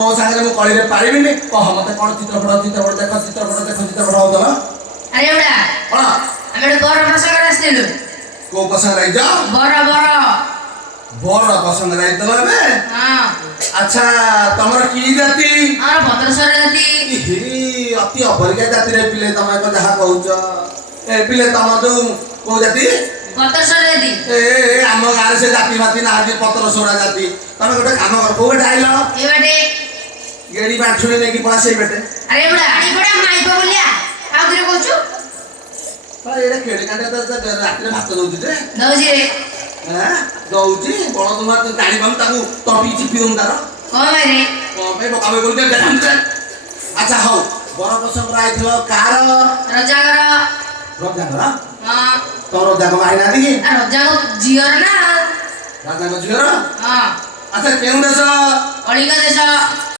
ମୋ ସାଙ୍ଗରେ ମୁଁ କଳିରେ ପାରିବିନି। କହ ମତେ କଣ ଚିତ୍ରପଟ ଦେଖ ଚିତ୍ରପଟ ହଉଥିଲ। ଆରେ ଏଉଡା କଣ ଆମେ ଗୋଟେ ବର ପ୍ରସଙ୍ଗରେ ଆସିଥିଲୁ। କୋଉ ପ୍ରସଙ୍ଗରେ ଆଇଛ? ବର ପ୍ରସଙ୍ଗରେ ଆଇଥିଲ ଏବେ? ହଁ। ଆଚ୍ଛା ତମର କି ଜାତି? ଆମର ଭଦ୍ରଶର ଜାତି। ଅତି ଅପରିକା ଜାତିରେ ପିଲେ ତମେ ତ ଯାହା କହୁଛ। ଏ ପିଲେ ତମ ଯୋଉ କୋଉ ଜାତି? ଭଦ୍ରଶର ଜାତି। ଆମ ଗାଁରେ ସେ ଜାତି ଭାତି ନାହାନ୍ତି ପତ୍ର ସୋରା ଜାତି। ତମେ ଗୋଟେ କାମ କର କୋଉ ବେଟେ ଆଇଲ? ଏ ବାଟେ ଗେଡି ବାଣ୍ଠୁଣି ନେଇକି ପଳା ସେଇ ବେଟେ। ଆରେ ଏଉଡା ମାଇପ ବୋଲିଆ ଆଉ କିରେ କହୁଛୁ? ଏଇଟା କେଡେ କାଣ୍ଡେ ରାତିରେ ଭାତ ଦଉଛି ଯେ ଦଉଛି ରେ ଦଉଛି ବଳ ତୁମା ଜାଣିପାରୁନି ତାକୁ ତଟି ଚିପି ଦଉନି ତାର କଣ ପାଇଁ ରେ? କଣ ପାଇଁ ପକାବେ କରୁଛ ଦେଖାନ୍ତୁ। ଆଚ୍ଛା ହଉ ବର ପ୍ରସଙ୍ଗରେ ଆଇଥିଲ କାର? ରଜାଙ୍କର। ରଜାଙ୍କର? ହଁ। ତୋ ରଜାଙ୍କ ଭାଇ ନାହାନ୍ତି କି? ରଜାଙ୍କ ଝିଅର ନା। ରାଜାଙ୍କ ଝିଅର? ହଁ। ଆଚ୍ଛା କେଉଁ ଦେଶ? କଳିଙ୍ଗ ଦେଶ।